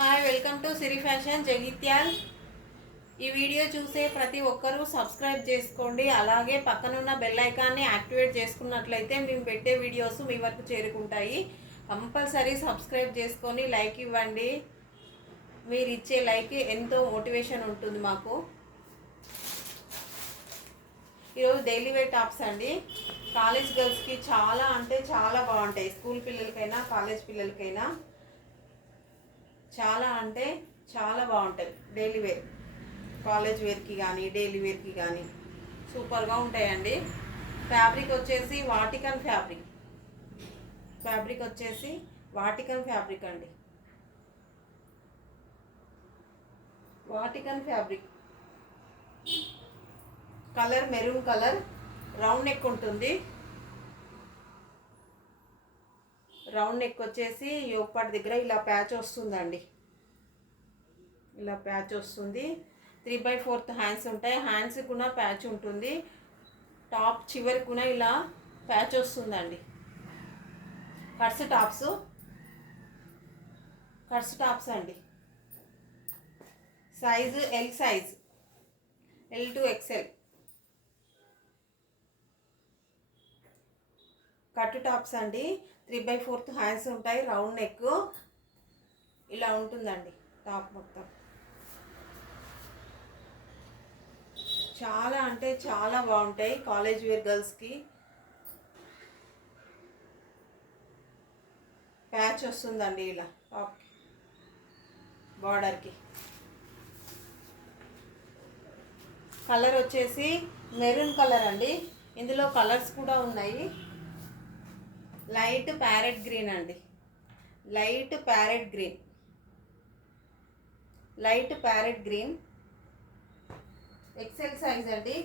Hi, welcome to Siri fashion Jagtial. ఈ video చూసే ప్రతి ఒక్కరూ సబ్స్క్రైబ్ చేసుకోండి. అలాగే పక్కనున్న బెల్ ఐకాన్ని యాక్టివేట్ చేసుకున్నట్లయితే మేము పెట్టే వీడియోస్ మీ వరకు చేరుకుంటాయి. కంపల్సరీ సబ్స్క్రైబ్ చేసుకొని లైక్ ఇవ్వండి. మీరు ఇచ్చే లైక్ ఎంతో మోటివేషన్ ఉంటుంది మాకు. ఈరోజు డైలీ వేర్ టాప్స్ అండి. కాలేజ్ గర్ల్స్కి చాలా అంటే చాలా బాగుంటాయి. స్కూల్ పిల్లలకైనా కాలేజ్ పిల్లలకైనా చాలా అంటే చాలా బాగుంటాయి. డైలీ వేర్, కాలేజ్ వేర్కి కానీ డైలీ వేర్కి కానీ సూపర్గా ఉంటాయండి. ఫ్యాబ్రిక్ వచ్చేసి వాటికన్ ఫ్యాబ్రిక్. వాటికన్ ఫ్యాబ్రిక్ అండి. Vatican fabric colour maroon colour, round neck ఉంటుంది. రౌండ్ నెక్ వచ్చేసి యోగపాటి దగ్గర ఇలా ప్యాచ్ వస్తుందండి. ఇలా ప్యాచ్ వస్తుంది. 3/4 హ్యాండ్స్ ఉంటాయి. హ్యాండ్స్ కూడా ప్యాచ్ ఉంటుంది. టాప్ చివరికి కూడా ఇలా ప్యాచ్ వస్తుందండి. కట్స్ టాప్స్ అండి. Size L size, L to XL. Cut tops అండి. 3/4 హ్యాండ్స్ ఉంటాయి. రౌండ్ నెక్ ఇలా ఉంటుందండి. టాప్ మొత్తం చాలా అంటే చాలా బాగుంటాయి కాలేజ్ వేర్ గర్ల్స్కి. ప్యాచ్ వస్తుందండి ఇలా టాప్కి, బార్డర్కి. కలర్ వచ్చేసి మెరూన్ కలర్ అండి. ఇందులో కలర్స్ కూడా ఉన్నాయి. లైట్ ప్యారెట్ గ్రీన్ అండి. Light parrot green XL size అండి.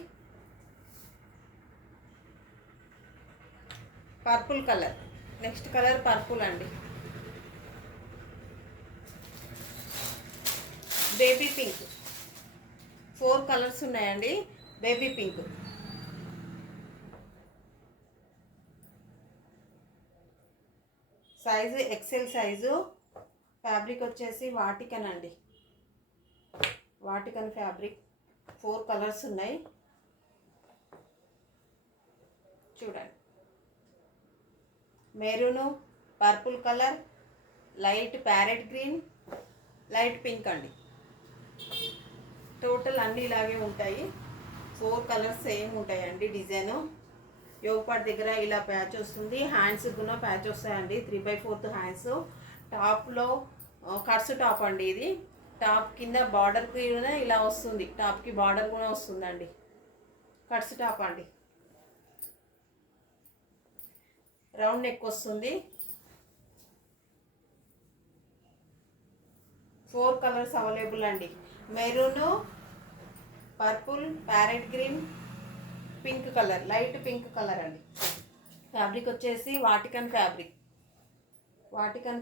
Purple colour. Next colour purple అండి. Baby pink. 4 కలర్స్ ఉన్నాయండి. Baby pink, size XL size. Fabric వచ్చేసి వాటికన్ అండి. Vatican fabric. 4 కలర్స్ ఉన్నాయి. చూడండి, maroon, purple colour, light parrot green, light pink అండి. Total అన్నీ ఇలాగే ఉంటాయి. 4 కలర్స్ సేమ్ ఉంటాయండి. డిజైను యోగపాటి దగ్గర ఇలా ప్యాచ్ వస్తుంది. హ్యాండ్స్ కూడా ప్యాచ్ వస్తాయండి. 3/4 హ్యాండ్స్. టాప్లో కట్స్ టాప్ అండి. ఇది టాప్ కింద బార్డర్కి ఇలా వస్తుంది. టాప్కి బార్డర్ కూడా వస్తుందండి. కట్స్ టాప్ అండి. రౌండ్ నెక్ వస్తుంది. 4 కలర్స్ అవైలబుల్ అండి. Maroon, purple, parrot green, pink colour, light pink colour అండి. ఫ్యాబ్రిక్ వచ్చేసి వాటికన్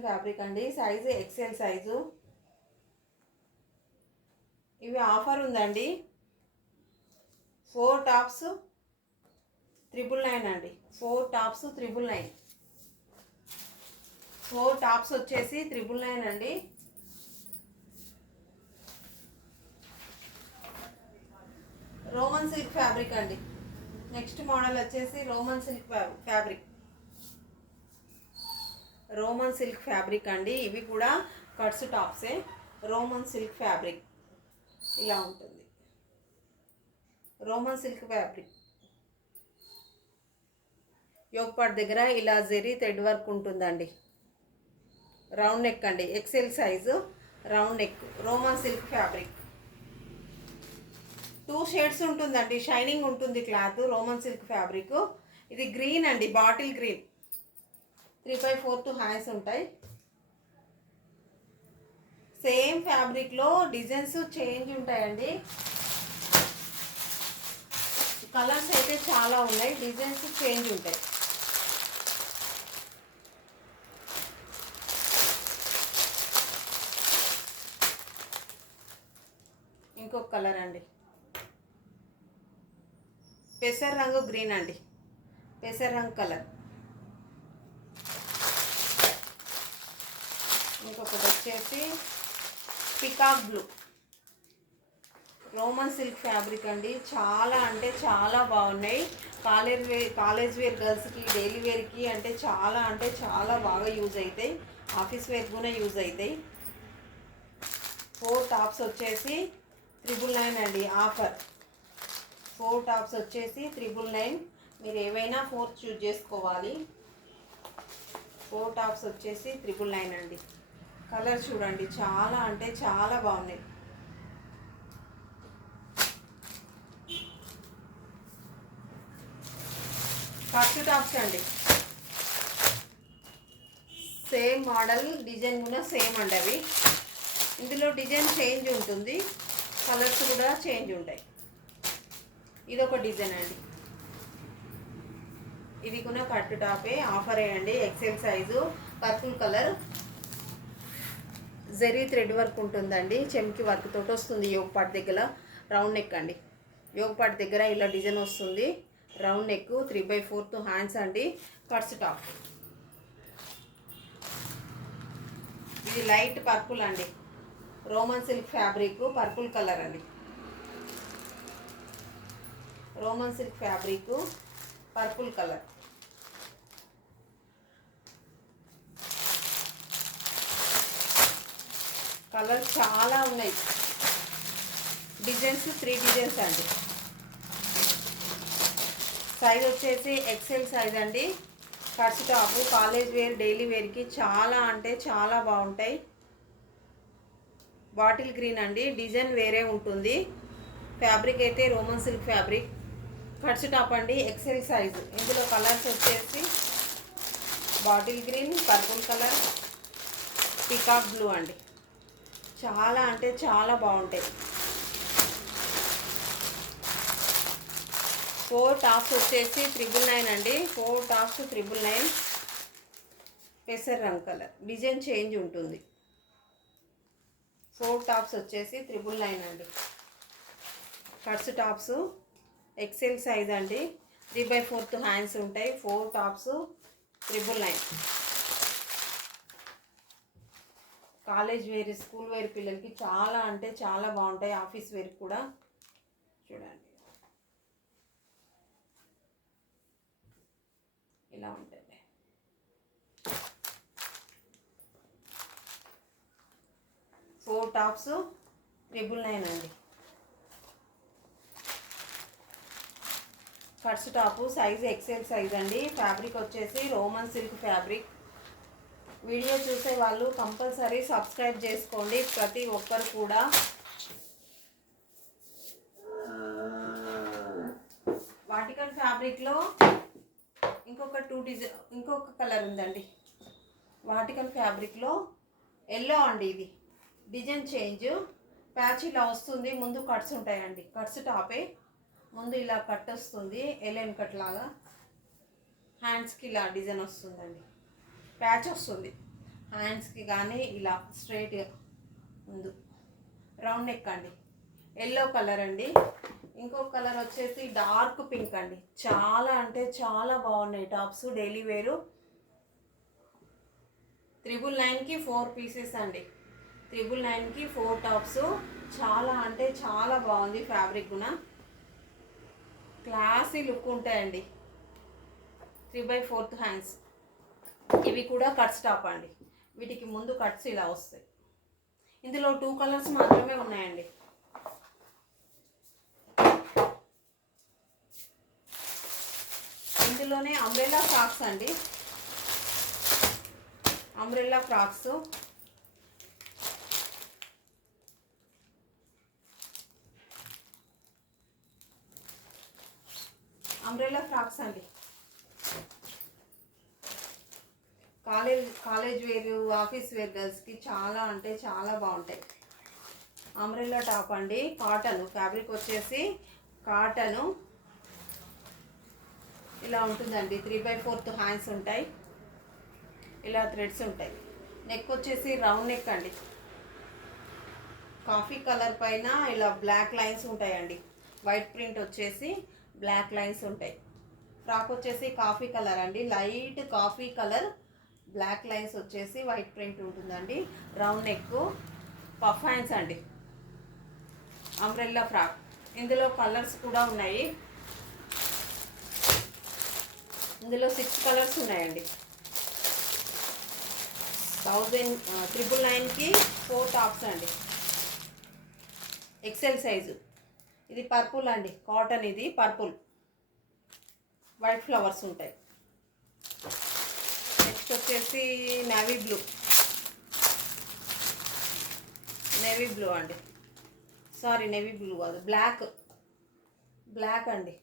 ఫ్యాబ్రిక్ అండి. Size XL size. ఇవి ఆఫర్ ఉందండి. 4 టాప్స్ 999 అండి. 4 టాప్స్ 999. 4 టాప్స్ వచ్చేసి 999 అండి. రోమన్ సిల్క్ ఫ్యాబ్రిక్ అండి. నెక్స్ట్ మోడల్ వచ్చేసి రోమన్ సిల్క్ ఫ్యాబ్రిక్ అండి. ఇవి కూడా కట్స్ టాప్సే. రోమన్ సిల్క్ ఫ్యాబ్రిక్ ఇలా ఉంటుంది. రోమన్ సిల్క్ ఫ్యాబ్రిక్ యోగపాటి దగ్గర ఇలా జెరీ థ్రెడ్ వర్క్ ఉంటుందండి. రౌండ్ నెక్ అండి. XL size round neck. Roman silk fabric 2 shades ఉంటుందండి. షైనింగ్ ఉంటుంది క్లాత్. Roman silk fabric. ఇది గ్రీన్ అండి, బాటిల్ గ్రీన్. 3/4 హ్యాండ్స్ ఉంటాయి. సేమ్ ఫ్యాబ్రిక్లో డిజైన్స్ చేంజ్ ఉంటాయండి. కలర్స్ అయితే చాలా ఉన్నాయి, డిజైన్స్ చేంజ్ ఉంటాయి. ఇంకొక కలర్ అండి. పెసర్ రంగు గ్రీన్ అండి. పెసర్ రంగు కలర్. ఇంకొకటి వచ్చేసి peacock blue Roman silk fabric అండి. చాలా అంటే చాలా బాగున్నాయి. కాలేజ్ వేర్ గర్ల్స్కి డైలీ వేర్కి అంటే చాలా బాగా యూజ్ అవుతాయి. ఆఫీస్ వేర్ కూడా యూజ్ అవుతాయి. 4 టాప్స్ వచ్చేసి 999 అండి ఆఫర్. 4 టాప్స్ వచ్చేసి 999. మీరు ఏవైనా 4 చూజ్ చేసుకోవాలి. 4 టాప్స్ వచ్చేసి 999 అండి. కలర్ చూడండి చాలా అంటే చాలా బాగున్నాయి. ఫస్ట్ టాప్స్ అండి. సేమ్ మోడల్ డిజైన్ కూడా సేమ్ అండి. అవి ఇందులో డిజైన్ చేంజ్ ఉంటుంది, కలర్స్ కూడా చేంజ్ ఉంటాయి. ఇదొక డిజైన్ అండి. ఇది కూడా కట్ టాపే, ఆఫర్ వేయండి. XL size, purple colour, zari thread work ఉంటుందండి. చెమ్కి వర్క్ తోటి వస్తుంది. యోగ్ పార్ట్ దగ్గర రౌండ్ నెక్ అండి. యోగ్ పార్ట్ దగ్గర ఇలా డిజైన్ వస్తుంది. రౌండ్ నెక్, 3/4 హ్యాండ్స్ అండి. Cuts top. ఇది లైట్ పర్పుల్ అండి. Roman silk fabric, purple colour అండి. Roman silk fabric, purple colour. Colour చాలా ఉన్నాయి. డిజైన్స్ 3 డిజైన్స్ అండి. సైజ్ వచ్చేసి ఎక్సెల్ సైజ్ అండి. Cuts top college wear daily వేర్కి చాలా అంటే చాలా బాగుంటాయి. బాటిల్ గ్రీన్ అండి. డిజైన్ వేరే ఉంటుంది. ఫ్యాబ్రిక్ అయితే Roman silk fabric. Cuts top అండి, ఎక్సెల్ సైజు. ఇందులో కలర్స్ వచ్చేసి bottle green, purple colour, peacock blue అండి. చాలా అంటే చాలా బాగుంటాయి. 4 టాప్స్ వచ్చేసి 999 అండి. 4 టాప్స్ 999. పెసర్ రంగ్ కలర్, డిజైన్ చేంజ్ ఉంటుంది. 4 టాప్స్ వచ్చేసి 999 అండి. కట్స్ టాప్స్ ఎక్సెల్ సైజ్ అండి. 3/4 హ్యాండ్స్ ఉంటాయి. 4 tops 999. College wear, school wear పిల్లలకి చాలా అంటే చాలా బాగుంటాయి. ఆఫీస్ వేర్ కూడా చూడండి ఇలా ఉంటుంది. ఫోర్ టాప్స్ 999 అండి. Cuts top size XL size అండి. ఫ్యాబ్రిక్ వచ్చేసి రోమన్ సిల్క్ ఫ్యాబ్రిక్. వీడియో చూసే వాళ్ళు కంపల్సరీ సబ్స్క్రైబ్ చేసుకోండి, ప్రతి ఒక్కరు కూడా. వాటికన్ ఫ్యాబ్రిక్లో ఇంకొక కలర్ ఉందండి. వాటికన్ ఫ్యాబ్రిక్లో ఎల్లో అండి. ఇది డిజైన్ చేంజ్, ప్యాచ్ ఇలా వస్తుంది. ముందు కట్స్ ఉంటాయండి. కట్స్ టాపే, ముందు ఇలా కట్ వస్తుంది, ఎలైన్ కట్ లాగా. హ్యాండ్స్కి ఇలా డిజైన్ వస్తుందండి, ప్యాచ్ వస్తుంది హ్యాండ్స్కి. కానీ ఇలా స్ట్రైట్గా ముందు రౌండ్ నెక్ అండి. ఎల్లో కలర్ అండి. ఇంకొక కలర్ వచ్చేసి డార్క్ పింక్ అండి. చాలా అంటే చాలా బాగున్నాయి టాప్స్ డైలీ వేరు. 999కి 4 పీసెస్ అండి. 999కి 4 టాప్స్. చాలా అంటే చాలా బాగుంది. ఫ్యాబ్రిక్ కూడా క్లాసీ లుక్ ఉంటాయండి. 3/4 హ్యాండ్స్. ఇవి కూడా కట్స్ టాప్ అండి. వీటికి ముందు కట్స్ ఇలా వస్తాయి. ఇందులో 2 కలర్స్ మాత్రమే ఉన్నాయండి. ఇందులోనే అంబ్రెల్లా ఫ్రాక్స్ అండి. అంబ్రెల్లా ఫ్రాక్స్, అంబ్రెల్లా ఫ్రాక్స్ అండి. కాలేజ్ వేర్, ఆఫీస్ వేర్ గర్ల్స్కి చాలా అంటే చాలా బాగుంటాయి. అంబ్రెల్లా టాప్ అండి. కాటన్ ఫ్యాబ్రిక్ వచ్చేసి కాటను ఇలా ఉంటుందండి. 3/4 హ్యాండ్స్ ఉంటాయి. ఇలా థ్రెడ్స్ ఉంటాయి. నెక్ వచ్చేసి రౌండ్ నెక్ అండి. కాఫీ కలర్ పైన ఇలా బ్లాక్ లైన్స్ ఉంటాయండి. వైట్ ప్రింట్ వచ్చేసి బ్లాక్ లైన్స్ ఉంటాయి. ఫ్రాక్ వచ్చేసి కాఫీ కలర్ అండి. Light coffee colour, black lines వచ్చేసి వైట్ ప్రింట్ ఉంటుందండి. రౌండ్ నెక్, పఫ్ హ్యాండ్స్ అండి, అంబ్రెల్లా ఫ్రాక్. ఇందులో కలర్స్ కూడా ఉన్నాయి. ఇందులో 6 కలర్స్ ఉన్నాయండి. 999కి 4 టాప్స్ అండి, ఎక్సెల్ సైజు. ఇది పర్పుల్ అండి, కాటన్. ఇది పర్పుల్, వైట్ ఫ్లవర్స్ ఉంటాయి. నెక్స్ట్ వచ్చేసి నేవీ బ్లూ అండి, సారీ నేవీ బ్లూ కాదు, బ్లాక్ అండి.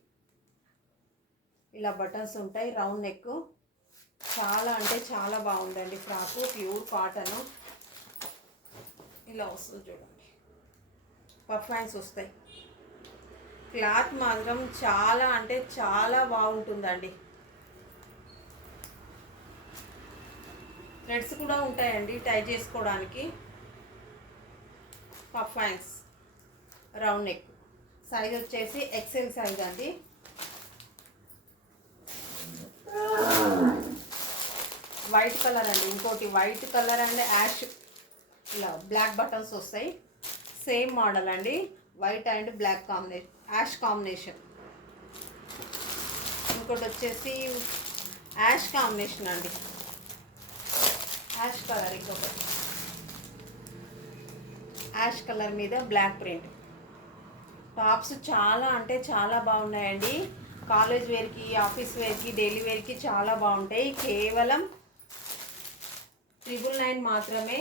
ఇలా బటన్స్ ఉంటాయి, రౌండ్ నెక్. చాలా అంటే చాలా బాగుందండి ఫ్రాకు, ప్యూర్ కాటన్. ఇలా వస్తుంది చూడండి, పఫ్ హ్యాండ్స్ వస్తాయి. క్లాత్ మాత్రం చాలా అంటే చాలా బాగుంటుందండి. థ్రెడ్స్ కూడా ఉంటాయండి టై చేసుకోవడానికి. Puff hands, round neck. Size వచ్చేసి ఎక్సెల్ సైజ్ అండి. వైట్ కలర్ అండి, ఇంకోటి వైట్ కలర్ అండ్ యాష్, ఇలా బ్లాక్ బటన్స్ వస్తాయి. సేమ్ మోడల్ అండి, white and black combination, ash combination. ఇంకోటి వచ్చేసి యాష్ కాంబినేషన్ అండి, యాష్ కలర్. ఇంకొకటి యాష్ కలర్ మీద బ్లాక్ ప్రింట్. టాప్స్ చాలా అంటే చాలా బాగున్నాయండి. కాలేజ్ వేర్కి, ఆఫీస్ వేర్కి, డైలీ వేర్కి చాలా బాగుంటాయి. కేవలం 999 మాత్రమే.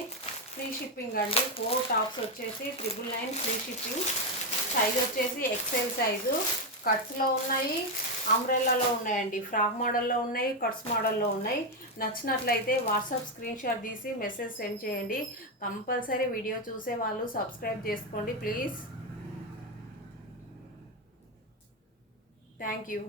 ఫ్రీ షిప్పింగ్ అండి. 4 టాప్స్ వచ్చేసి 999 ఫ్రీ షిప్పింగ్. సైజ్ వచ్చేసి ఎక్సెల్ సైజు. కట్స్లో ఉన్నాయి, అంబ్రెల్లాలో ఉన్నాయండి, ఫ్రాక్ మోడల్లో ఉన్నాయి, కట్స్ మోడల్లో ఉన్నాయి. నచ్చినట్లయితే వాట్సాప్ స్క్రీన్ షాట్ తీసి మెసేజ్ సెండ్ చేయండి. కంపల్సరీ వీడియో చూసే వాళ్ళు సబ్స్క్రైబ్ చేసుకోండి ప్లీజ్. Thank you.